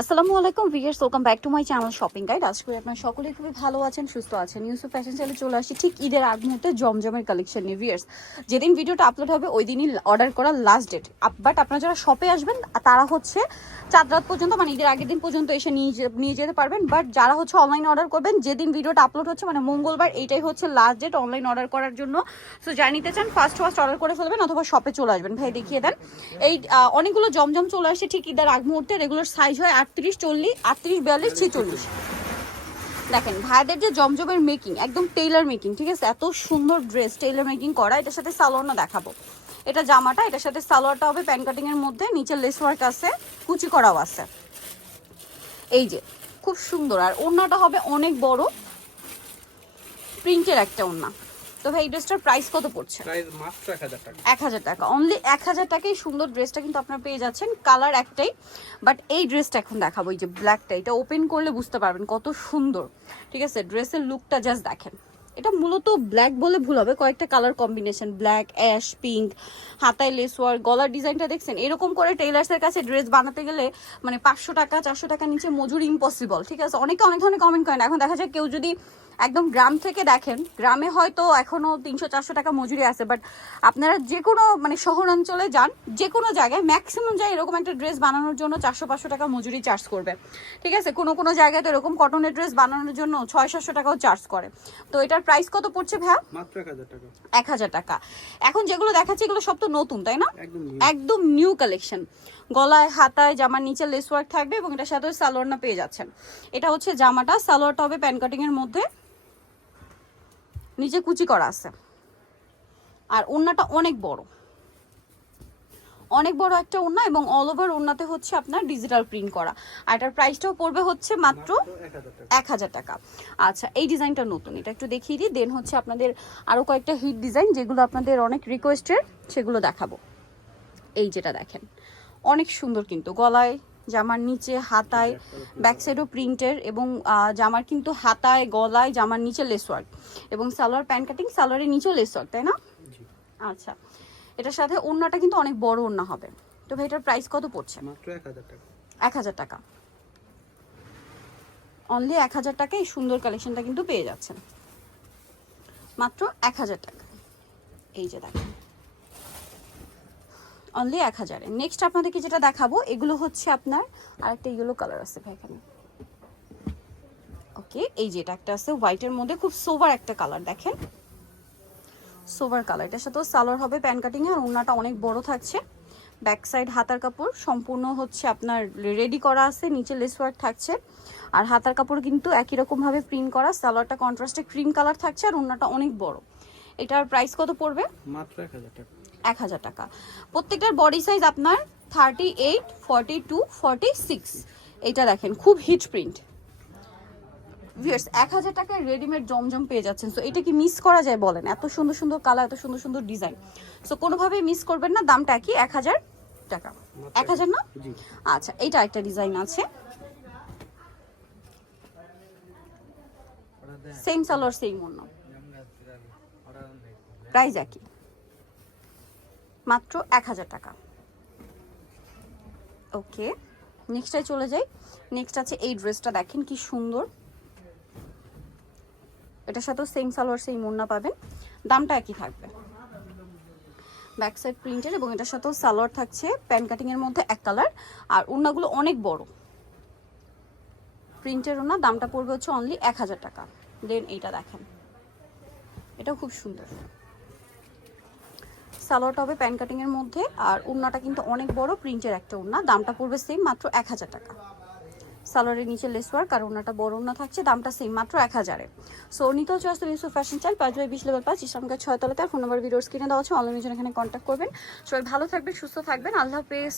আসসালামু আলাইকুম viewers, welcome back to my channel shopping guide. আশা করি আপনারা সকলেই খুবই ভালো আছেন, সুস্থ আছেন। ইউসুফ ফ্যাশন চ্যানেলে চলে আসছি ঠিক ঈদের আগ মুহূর্তে জমজমের কালেকশন নিয়ে। ভিউয়ার্স, যেদিন ভিডিওটা আপলোড হবে ওই দিনই অর্ডার করার লাস্ট ডেট। বাট আপনারা যারা শপে আসবেন তারা হচ্ছে চাঁদ রাত পর্যন্ত, মানে ঈদের আগের দিন পর্যন্ত এসে নিয়ে যেতে পারবেন। বাট যারা হচ্ছে অনলাইনে অর্ডার করবেন, যেদিন ভিডিওটা আপলোড হচ্ছে মানে মঙ্গলবার, এইটাই হচ্ছে লাস্ট ডেট অনলাইন অর্ডার করার জন্য। সো যারা নিতে চান ফার্স্ট অর্ডার করে ফেলবেন অথবা শপে চলে আসবেন। ভাই দেখিয়ে দেন, এই অনেকগুলো জমজম চলে আসছে ঠিক ঈদের আগ মুহূর্তে। রেগুলার সাইজ হয় 38, 40, 38, 42, 46। দেখেন ভাইদের যে জমজমের মেকিং একদম টেইলার মেকিং, ঠিক আছে? এত সুন্দর ড্রেস টেইলার মেকিং করা। এটার সাথে সালোয়ারটা দেখাবো, এটা জামাটা, এটার সাথে সালোয়ারটা হবে প্যান কাটিং এর মধ্যে, নিচে লেস ওয়ার্ক আছে, কুচি করাও আছে। এই যে খুব সুন্দর, আর ওড়নাটা হবে অনেক বড় প্রিন্টের একটা ওড়না। তো ভাই এই ড্রেসটার প্রাইস কত পড়ছে? প্রাইস মাত্র 1000 টাকা। 1000 টাকা, অনলি 1000 টাকায় সুন্দর ড্রেসটা কিন্তু আপনারা পেয়ে যাচ্ছেন। কালার একটাই, বাট এই ড্রেসটা এখন দেখাবো, এই যে ব্ল্যাকটা, এটা ওপেন করলে বুঝতে পারবেন কত সুন্দর। ঠিক আছে, ড্রেসের লুকটা জাস্ট দেখেন। এটা মূলত ব্ল্যাক বলে ভুল হবে, কয়েকটা colour combination, black, ash, pink, হাতায় লেস ওয়ার্ক, গলার ডিজাইনটা দেখছেন। এরকম করে টেইলার্সের কাছে ড্রেস বানাতে গেলে মানে 500 টাকা 400 টাকা নিচে মজুরি ইম্পসিবল। ঠিক আছে, অনেকে অনেক ধরনের কমেন্ট করেন। এখন দেখা যায় কেউ যদি একদম গ্রাম থেকে দেখেন, গ্রামে হয়তো এখনো 300-400 টাকা মজুরি আছে, বাট আপনারা যে কোনো মানে শহরাঞ্চলে যান, যে কোনো জায়গায় ম্যাক্সিমাম যায় এরকম একটা ড্রেস বানানোর জন্য 400-500 টাকা মজুরি চার্জ করবে। ঠিক আছে, কোনো কোনো জায়গায় তো এরকম কটনের ড্রেস বানানোর জন্য 600-700 টাকাও চার্জ করে। তো এটার প্রাইস কত পড়ছে ভাইয়া? মাত্র 1000 টাকা। 1000 টাকা। এখন যেগুলো দেখাচ্ছি এগুলো সব তো নতুন, তাই না? একদম নিউ কালেকশন। গলায়, হাতায়, জামার নিচে লেস ওয়ার্ক থাকবে এবং এটার সাথে সালোয়ারটা পেয়ে যাচ্ছেন। এটা হচ্ছে জামাটা, সালোয়ারটা হবে প্যান কাটিং এর মধ্যে, নিচে কুচি করা আছে, আর ওড়নাটা অনেক বড়, অনেক বড় একটা ওড়না এবং অল ওভার ওড়নাতে হচ্ছে আপনার ডিজিটাল প্রিন্ট করা। আর এটার প্রাইসটাও পড়বে হচ্ছে মাত্র 1000 টাকা। আচ্ছা, এই ডিজাইনটা নতুন, এটা একটু দেখিয়ে দিই, দেন হচ্ছে আপনাদের আরো কয়েকটা হিট ডিজাইন যেগুলো আপনাদের অনেক রিকোয়েস্টের, সেগুলো দেখাবো। এই যেটা দেখেন অনেক সুন্দর, কিন্তু গলায়, জামার নিচে, হাতায়, ব্যাক সাইডও প্রিন্টের এবং জামার কিন্তু হাতায়, গলায়, জামার নিচে লেস ওয়ার্ক এবং সালোয়ার প্যান কাটিং, সালোয়ারের নিচেও লেস ওয়ার্ক, তাই না? আচ্ছা, এটার সাথে ওড়নাটা কিন্তু অনেক বড় ওড়না হবে। তো ভাই এটার প্রাইস কত পড়ছে? মাত্র 1000 টাকা। 1000 টাকা, অনলি 1000 টাকায় এই সুন্দর কালেকশনটা কিন্তু পেয়ে যাচ্ছেন মাত্র 1000 টাকা। এই যে দেখেন অনলি 1000 এ। নেক্সট আপনাদেরকে যেটা দেখাবো এগুলো হচ্ছে আপনার আরেকটা ইয়েলো কালার আছে ভাই এখানে। ওকে, এই যে এটা একটা আছে হোয়াইটের মধ্যে, খুব সোভার একটা কালার, দেখেন সোভার কালার। এটার সাথেও সালোয়ার হবে প্যান কাটিং এ, আর ওড়নাটা অনেক বড় থাকছে। ব্যাক সাইড হাতার কাপড় সম্পূর্ণ হচ্ছে আপনার রেডি করা আছে, নিচে লেস ওয়ার্ক থাকছে, আর হাতার কাপড় কিন্তু একই রকম ভাবে প্রিন্ট করা। সালোয়ারটা কন্ট্রাস্টে ক্রিম কালার থাকছে, আর ওড়নাটা অনেক বড়। এটার প্রাইস কত পড়বে? মাত্র 1000 টাকা। 1000 টাকা। প্রত্যেকটার বডি সাইজ আপনার 38, 42, 46। এটা দেখেন খুব হিট প্রিন্ট। ভিউয়ার্স, 1000 টাকায় রেডিমেড জমজম পেয়ে যাচ্ছেন। সো এটা কি মিস করা যায় বলেন? এত সুন্দর সুন্দর কালার, এত সুন্দর সুন্দর ডিজাইন, সো কোনোভাবেই মিস করবেন না। দামটা কি? 1000 টাকা। 1000 না? আচ্ছা, এইটা একটা ডিজাইন আছে, সেম সালোয়ার সেম ওড়না, প্রাইস একই, মাত্র 1000 টাকা। ওকে, নেক্সটে চলে যাই। নেক্সট আছে এই ড্রেসটা, দেখেন কি সুন্দর। এটার সাথেও সেম সালোয়ার সেম ওড়না পাবেন, দামটা একই থাকবে। ব্যাক সাইড প্রিন্টের এবং এটার সাথেও সালোয়ার থাকছে প্যান কাটিং এর মধ্যে এক কালার, আর ওড়নাগুলো অনেক বড় প্রিন্টের ওড়না। দামটা পড়বে হচ্ছে অনলি 1000 টাকা। দেন এইটা দেখেন, এটাও খুব সুন্দর। সালোয়ারটা হবে প্যান কাটিং এর মধ্যে, আর ওড়নাটা কিন্তু অনেক বড় প্রিন্টের একটা ওড়না। দামটা পড়বে সেম, মাত্র 1000 টাকা। সালোয়ারের নিচে লেস ওয়ার্ক, আর ওড়নাটা বড় ওড়না থাকছে, দামটা সেম, মাত্র 1000 এ। সো নিতে হচ্ছে আসলে ইউসুফ ফ্যাশন চাইল 5/20 লেভেল 5 ইসলামগঞ্জ 6 তলাতে। ফোন নাম্বার ভিডিওর স্ক্রিনে দেওয়া আছে, অনলাইনে এখানে কন্ট্যাক্ট করবেন। সবাই ভালো থাকবেন, সুস্থ থাকবেন, আল্লাহ হাফেজ।